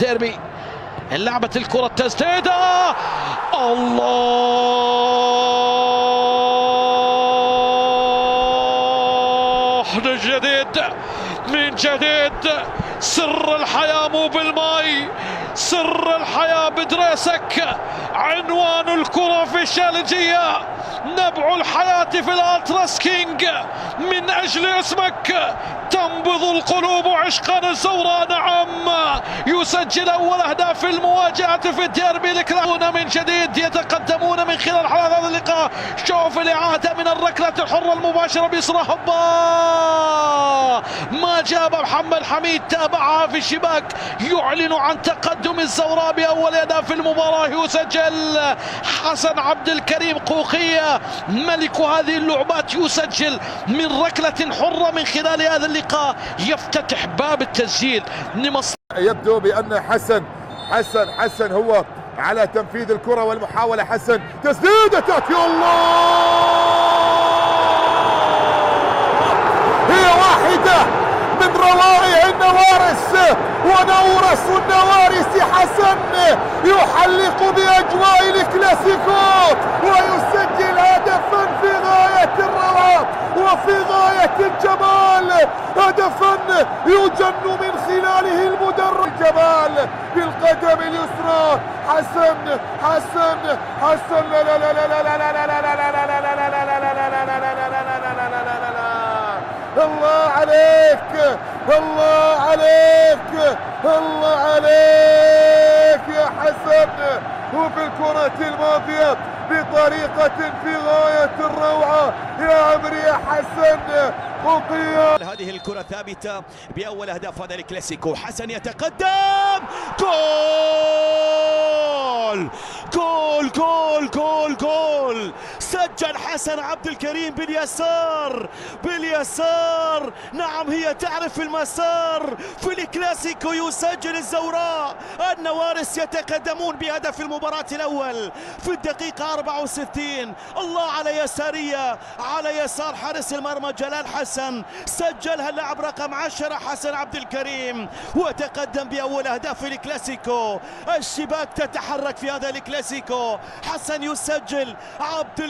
ديربي لعبة الكرة التسديدة الله من جديد سر الحياة مو بالماي، سر الحياة بدريسك، عنوان الكرة في الشالجية، نبع الحياة في الالتراس كينج، من اجل اسمك تنبض القلوب عشقا الزوراء. نعم، يسجل اول اهداف المواجهة في الديربي الكلاون من جديد، يتقدمون من خلال حالات هذا اللقاء. شوف الاعادة من الركلة الحرة المباشرة بيسرى ما جاب محمد حميد، تابعها في الشباك، يعلن عن تقدم الزوراء باول اهداف المباراة. يسجل حسن عبد الكريم قوقية ملك هذه اللعبات، يسجل من ركلة حرة من خلال هذا اللقاء، يفتتح باب التسجيل لمصلحة. يبدو بأن حسن هو على تنفيذ الكرة والمحاولة. حسن تسديدة تأتي، الله، هي واحدة من روائع النوارس ونورس النوارس. حسن يحلق بأجواء الكلاسيكو ويسجل هدفا في غاية الروعة وفي غاية الجمال، هدفا يجن من خلاله المدرب. جمال بالقدم اليسرى، حسن لا لا لا لا لا لا لا لا لا لا، الله عليك، الله عليك، الله عليك يا حسن. وفي الكرة الماضية بطريقة في غاية الروعة يا عمري يا حسن قوقية. هذه الكرة ثابتة بأول أهداف هذا الكلاسيكو. حسن يتقدم، جول جول جول جول جول، سجل حسن عبد الكريم باليسار. نعم، هي تعرف المسار في الكلاسيكو. يسجل الزوراء، النوارس يتقدمون بهدف المباراة الأول في الدقيقة 64. الله على يسارية، على يسار حارس المرمى جلال حسن، سجلها اللاعب رقم 10 حسن عبد الكريم، وتقدم بأول أهداف الكلاسيكو. الشباك تتحرك في هذا الكلاسيكو. حسن يسجل، عبد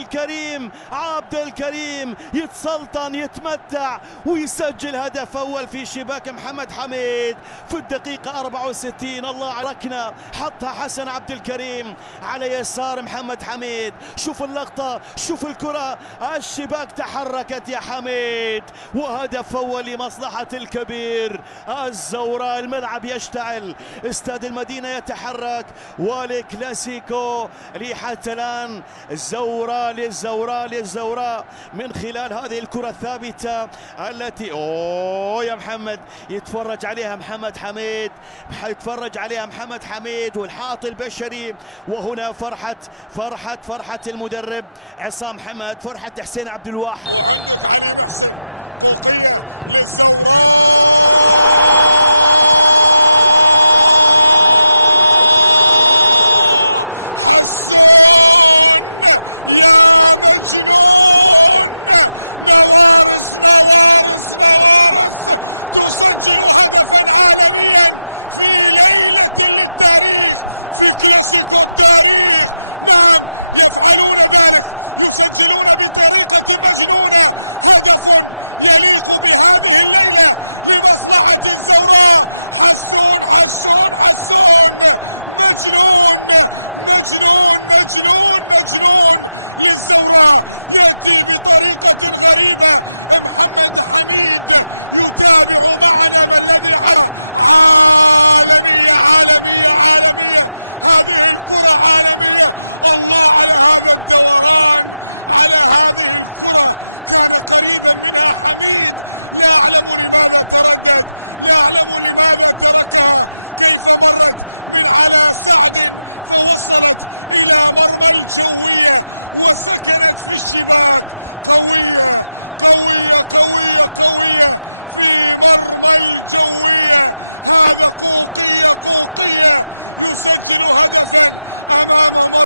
الكريم يتسلطن يتمتع ويسجل هدف أول في شباك محمد حميد في الدقيقة 64. الله علينا، حطها حسن عبد الكريم على يسار محمد حميد. شوف اللقطة، شوف الكرة، الشباك تحركت يا حميد، وهدف أول لمصلحة الكبير الزوراء. الملعب يشتعل، استاد المدينة يتحرك، والكلاسيكو لي حتى الآن الزوراء للزوراء من خلال هذه الكرة الثابتة التي يا محمد يتفرج عليها محمد حميد، والحاط البشري. وهنا فرحة المدرب عصام حمد، فرحة حسين عبد الواحد، وعندك علي محسن. قوقية للزوراء، حسون يا مجنون، نوارس تسجل هدفا عالميا في ليلة للتاريخ، في كلاسيكو التاريخ. نعم، يفعلون ذلك، يسجلون بطريقة مجنونة هدف يليق بهذه الليلة لمصلحة الزوراء. حسون مجنون للزوراء، يأتي بطريقة غريبة. محمد حميد يتابع معنا ما الذي عالمية، هذه الكرة عالمية. الله على هذا الدوران، على هذه الكرة، كان قريبا منها حميد، لا أعلم لماذا تردد، لا أعلم لماذا تركها، كيف مرت من على سعد فوصلت إلى مرمى الجوية وسكنت في الشباك. قوية في مرمى الجوية. هذا قوقية يسجل هدفا أمام